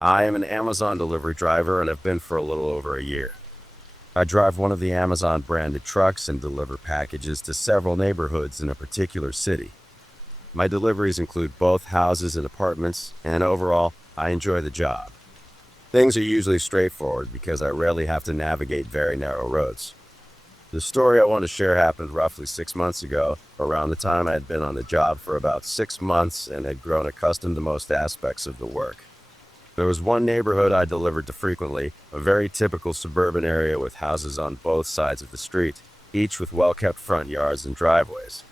I am an Amazon delivery driver and have been for a little over a year. I drive one of the Amazon branded trucks and deliver packages to several neighborhoods in a particular city. My deliveries include both houses and apartments, and overall, I enjoy the job. Things are usually straightforward because I rarely have to navigate very narrow roads. The story I want to share happened roughly 6 months ago, around the time I had been on the job for about 6 months and had grown accustomed to most aspects of the work. There was one neighborhood I delivered to frequently, a very typical suburban area with houses on both sides of the street, each with well-kept front yards and driveways.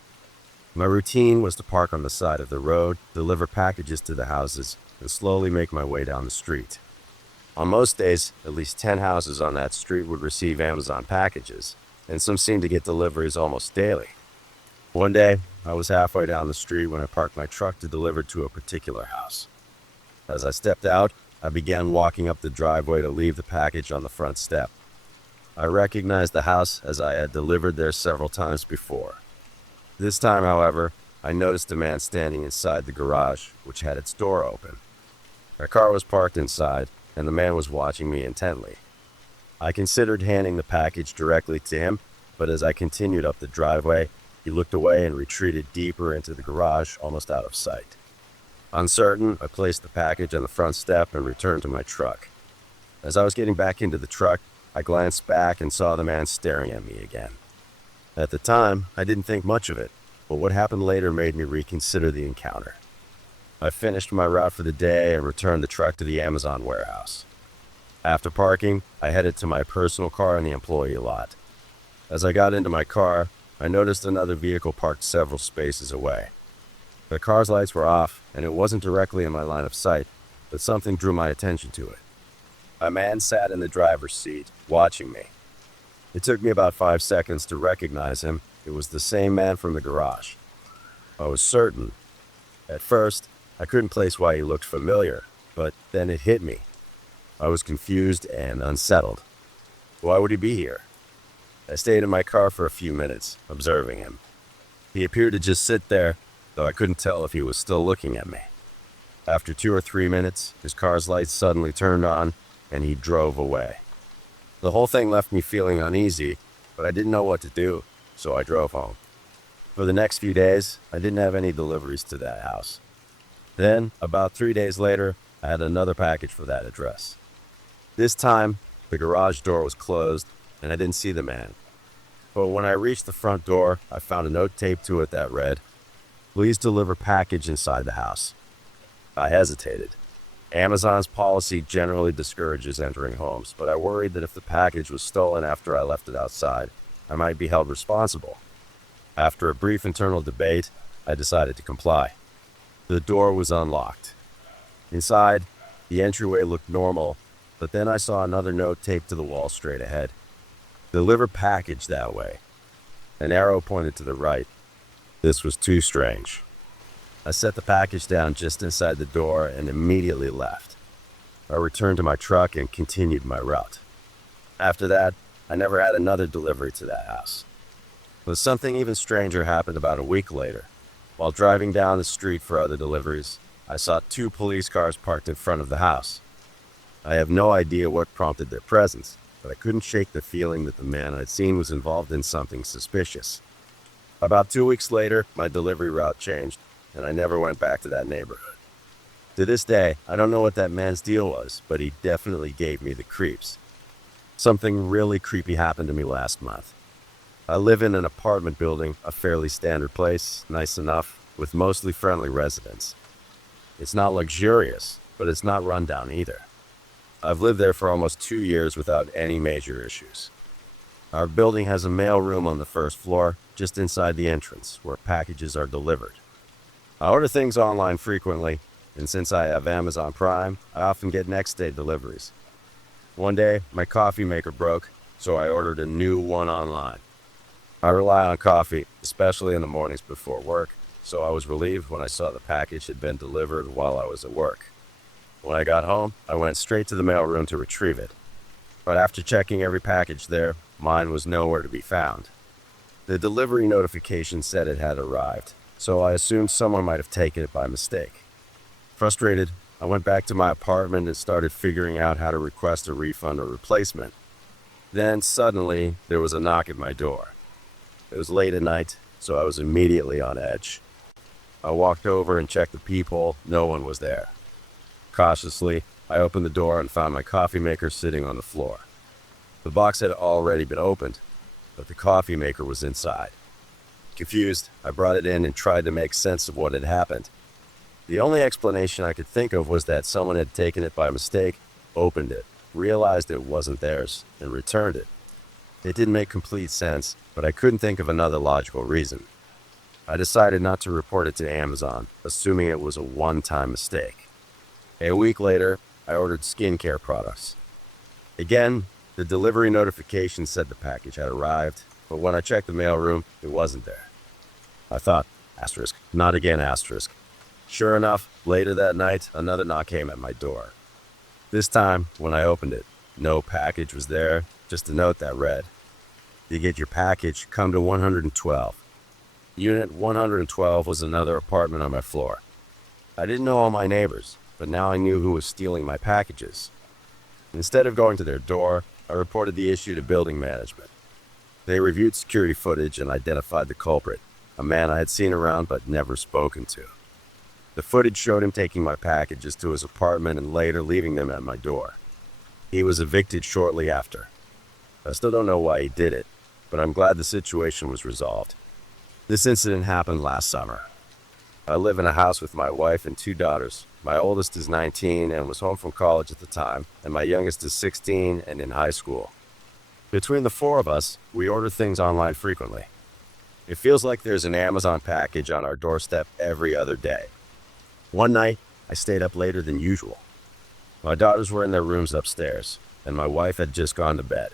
My routine was to park on the side of the road, deliver packages to the houses, and slowly make my way down the street. On most days, at least 10 houses on that street would receive Amazon packages, and some seemed to get deliveries almost daily. One day, I was halfway down the street when I parked my truck to deliver to a particular house. As I stepped out, I began walking up the driveway to leave the package on the front step. I recognized the house as I had delivered there several times before. This time, however, I noticed a man standing inside the garage, which had its door open. My car was parked inside, and the man was watching me intently. I considered handing the package directly to him, but as I continued up the driveway, he looked away and retreated deeper into the garage, almost out of sight. Uncertain, I placed the package on the front step and returned to my truck. As I was getting back into the truck, I glanced back and saw the man staring at me again. At the time, I didn't think much of it, but what happened later made me reconsider the encounter. I finished my route for the day and returned the truck to the Amazon warehouse. After parking, I headed to my personal car in the employee lot. As I got into my car, I noticed another vehicle parked several spaces away. The car's lights were off, and it wasn't directly in my line of sight, but something drew my attention to it. A man sat in the driver's seat, watching me. It took me about 5 seconds to recognize him. It was the same man from the garage. I was certain. At first, I couldn't place why he looked familiar, but then it hit me. I was confused and unsettled. Why would he be here? I stayed in my car for a few minutes, observing him. He appeared to just sit there, though I couldn't tell if he was still looking at me. After 2 or 3 minutes, his car's lights suddenly turned on, and he drove away. The whole thing left me feeling uneasy, but I didn't know what to do, so I drove home. For the next few days, I didn't have any deliveries to that house. Then, about 3 days later, I had another package for that address. This time, the garage door was closed, and I didn't see the man. But when I reached the front door, I found a note taped to it that read, "Please deliver package inside the house." I hesitated. Amazon's policy generally discourages entering homes, but I worried that if the package was stolen after I left it outside, I might be held responsible. After a brief internal debate, I decided to comply. The door was unlocked. Inside, the entryway looked normal, but then I saw another note taped to the wall straight ahead. "Deliver package that way." An arrow pointed to the right. This was too strange. I set the package down just inside the door and immediately left. I returned to my truck and continued my route. After that, I never had another delivery to that house. But something even stranger happened about a week later. While driving down the street for other deliveries, I saw 2 police cars parked in front of the house. I have no idea what prompted their presence, but I couldn't shake the feeling that the man I'd seen was involved in something suspicious. About 2 weeks later, my delivery route changed, and I never went back to that neighborhood. To this day, I don't know what that man's deal was, but he definitely gave me the creeps. Something really creepy happened to me last month. I live in an apartment building, a fairly standard place, nice enough, with mostly friendly residents. It's not luxurious, but it's not run down either. I've lived there for almost 2 years without any major issues. Our building has a mail room on the first floor, just inside the entrance, where packages are delivered. I order things online frequently, and since I have Amazon Prime, I often get next-day deliveries. One day, my coffee maker broke, so I ordered a new one online. I rely on coffee, especially in the mornings before work, so I was relieved when I saw the package had been delivered while I was at work. When I got home, I went straight to the mailroom to retrieve it. But after checking every package there, mine was nowhere to be found. The delivery notification said it had arrived, so I assumed someone might have taken it by mistake. Frustrated, I went back to my apartment and started figuring out how to request a refund or replacement. Then suddenly, there was a knock at my door. It was late at night, so I was immediately on edge. I walked over and checked the peephole. No one was there. Cautiously, I opened the door and found my coffee maker sitting on the floor. The box had already been opened, but the coffee maker was inside. Confused, I brought it in and tried to make sense of what had happened. The only explanation I could think of was that someone had taken it by mistake, opened it, realized it wasn't theirs, and returned it. It didn't make complete sense, but I couldn't think of another logical reason. I decided not to report it to Amazon, assuming it was a one-time mistake. A week later, I ordered skincare products. Again, the delivery notification said the package had arrived, but when I checked the mailroom, it wasn't there. I thought, asterisk, not again, asterisk. Sure enough, later that night, another knock came at my door. This time, when I opened it, no package was there, just a note that read, "You get your package, come to 112. Unit 112 was another apartment on my floor. I didn't know all my neighbors, but now I knew who was stealing my packages. Instead of going to their door, I reported the issue to building management. They reviewed security footage and identified the culprit, a man I had seen around but never spoken to. The footage showed him taking my packages to his apartment and later leaving them at my door. He was evicted shortly after. I still don't know why he did it, but I'm glad the situation was resolved. This incident happened last summer. I live in a house with my wife and 2 daughters. My oldest is 19 and was home from college at the time, and my youngest is 16 and in high school. Between the 4 of us, we order things online frequently. It feels like there's an Amazon package on our doorstep every other day. One night, I stayed up later than usual. My daughters were in their rooms upstairs, and my wife had just gone to bed.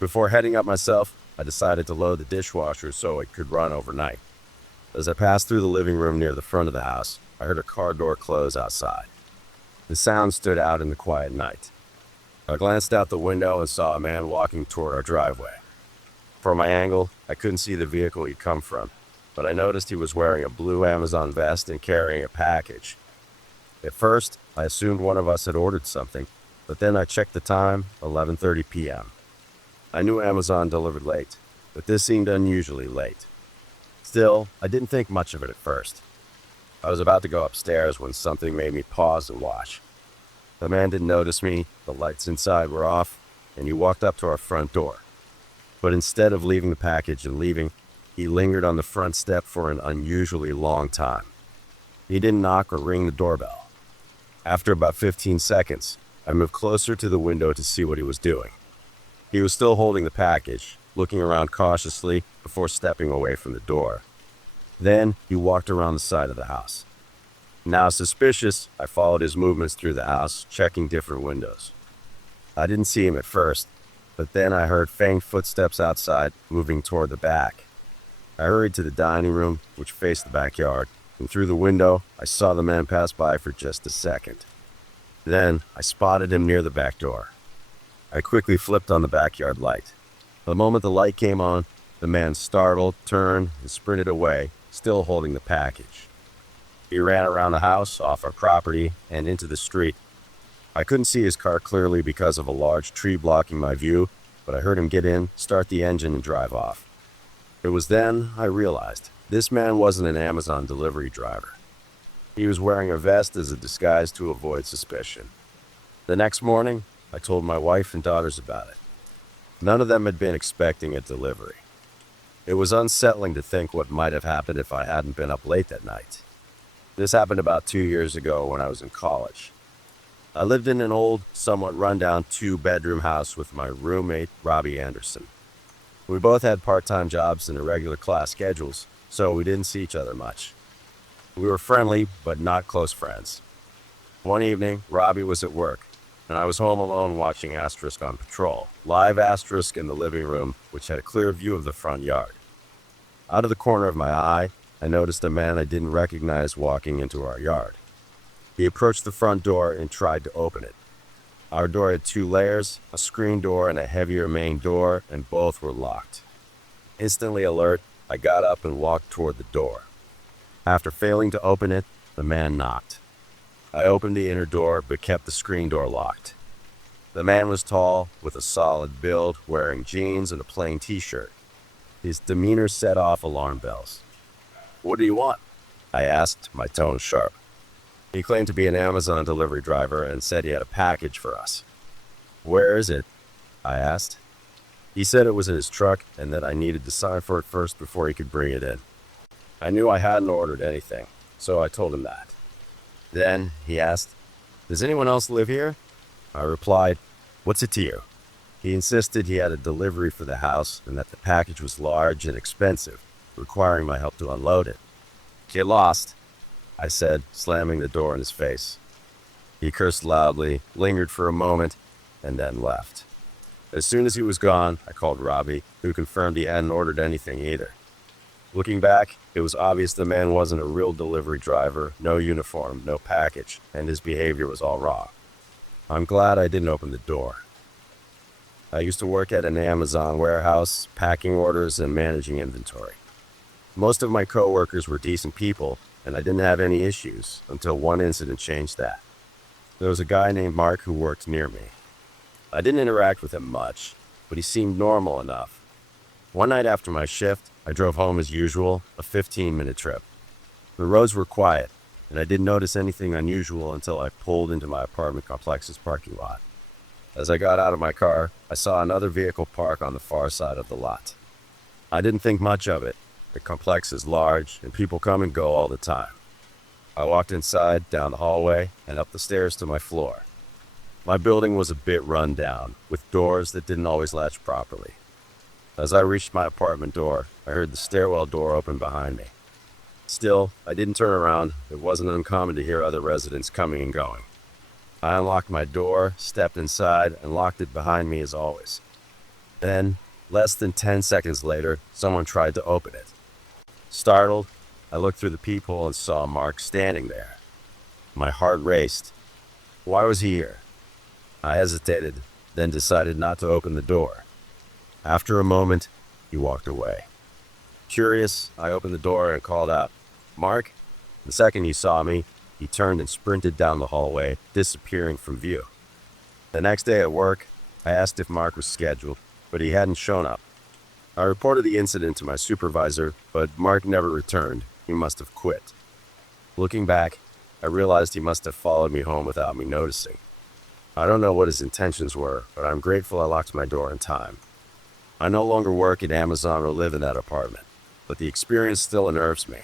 Before heading up myself, I decided to load the dishwasher so it could run overnight. As I passed through the living room near the front of the house, I heard a car door close outside. The sound stood out in the quiet night. I glanced out the window and saw a man walking toward our driveway. From my angle, I couldn't see the vehicle he'd come from, but I noticed he was wearing a blue Amazon vest and carrying a package. At first, I assumed one of us had ordered something, but then I checked the time, 11:30 p.m. I knew Amazon delivered late, but this seemed unusually late. Still, I didn't think much of it at first. I was about to go upstairs when something made me pause and watch. The man didn't notice me, the lights inside were off, and he walked up to our front door. But instead of leaving the package and leaving, he lingered on the front step for an unusually long time. He didn't knock or ring the doorbell. After about 15 seconds, I moved closer to the window to see what he was doing. He was still holding the package, looking around cautiously before stepping away from the door. Then he walked around the side of the house. Now suspicious, I followed his movements through the house, checking different windows. I didn't see him at first, but then I heard faint footsteps outside, moving toward the back. I hurried to the dining room, which faced the backyard, and through the window, I saw the man pass by for just a second. Then I spotted him near the back door. I quickly flipped on the backyard light. The moment the light came on, the man startled, turned, and sprinted away, still holding the package. He ran around the house, off our property, and into the street. I couldn't see his car clearly because of a large tree blocking my view, but I heard him get in, start the engine, and drive off. It was then I realized this man wasn't an Amazon delivery driver. He was wearing a vest as a disguise to avoid suspicion. The next morning, I told my wife and daughters about it. None of them had been expecting a delivery. It was unsettling to think what might have happened if I hadn't been up late that night. This happened about 2 years ago when I was in college. I lived in an old, somewhat rundown 2-bedroom house with my roommate, Robbie Anderson. We both had part-time jobs and irregular class schedules, so we didn't see each other much. We were friendly, but not close friends. One evening, Robbie was at work, and I was home alone watching Asterisk on patrol, live Asterisk in the living room, which had a clear view of the front yard. Out of the corner of my eye, I noticed a man I didn't recognize walking into our yard. He approached the front door and tried to open it. Our door had 2 layers, a screen door and a heavier main door, and both were locked. Instantly alert, I got up and walked toward the door. After failing to open it, the man knocked. I opened the inner door but kept the screen door locked. The man was tall, with a solid build, wearing jeans and a plain t-shirt. His demeanor set off alarm bells. "What do you want?" I asked, my tone sharp. He claimed to be an Amazon delivery driver and said he had a package for us. "Where is it?" I asked. He said it was in his truck and that I needed to sign for it first before he could bring it in. I knew I hadn't ordered anything, so I told him that. Then he asked, "Does anyone else live here?" I replied, "What's it to you?" He insisted he had a delivery for the house and that the package was large and expensive, requiring my help to unload it. "Get lost," I said, slamming the door in his face. He cursed loudly, lingered for a moment, and then left. As soon as he was gone, I called Robbie, who confirmed he hadn't ordered anything either. Looking back, it was obvious the man wasn't a real delivery driver, no uniform, no package, and his behavior was all wrong. I'm glad I didn't open the door. I used to work at an Amazon warehouse, packing orders and managing inventory. Most of my coworkers were decent people, and I didn't have any issues until one incident changed that. There was a guy named Mark who worked near me. I didn't interact with him much, but he seemed normal enough. One night after my shift, I drove home as usual, a 15-minute trip. The roads were quiet, and I didn't notice anything unusual until I pulled into my apartment complex's parking lot. As I got out of my car, I saw another vehicle park on the far side of the lot. I didn't think much of it. The complex is large, and people come and go all the time. I walked inside, down the hallway, and up the stairs to my floor. My building was a bit run down, with doors that didn't always latch properly. As I reached my apartment door, I heard the stairwell door open behind me. Still, I didn't turn around. It wasn't uncommon to hear other residents coming and going. I unlocked my door, stepped inside, and locked it behind me as always. Then, less than 10 seconds later, someone tried to open it. Startled, I looked through the peephole and saw Mark standing there. My heart raced. Why was he here? I hesitated, then decided not to open the door. After a moment, he walked away. Curious, I opened the door and called out, "Mark?" The second he saw me, he turned and sprinted down the hallway, disappearing from view. The next day at work, I asked if Mark was scheduled, but he hadn't shown up. I reported the incident to my supervisor, but Mark never returned. He must have quit. Looking back, I realized he must have followed me home without me noticing. I don't know what his intentions were, but I'm grateful I locked my door in time. I no longer work at Amazon or live in that apartment, but the experience still unnerves me.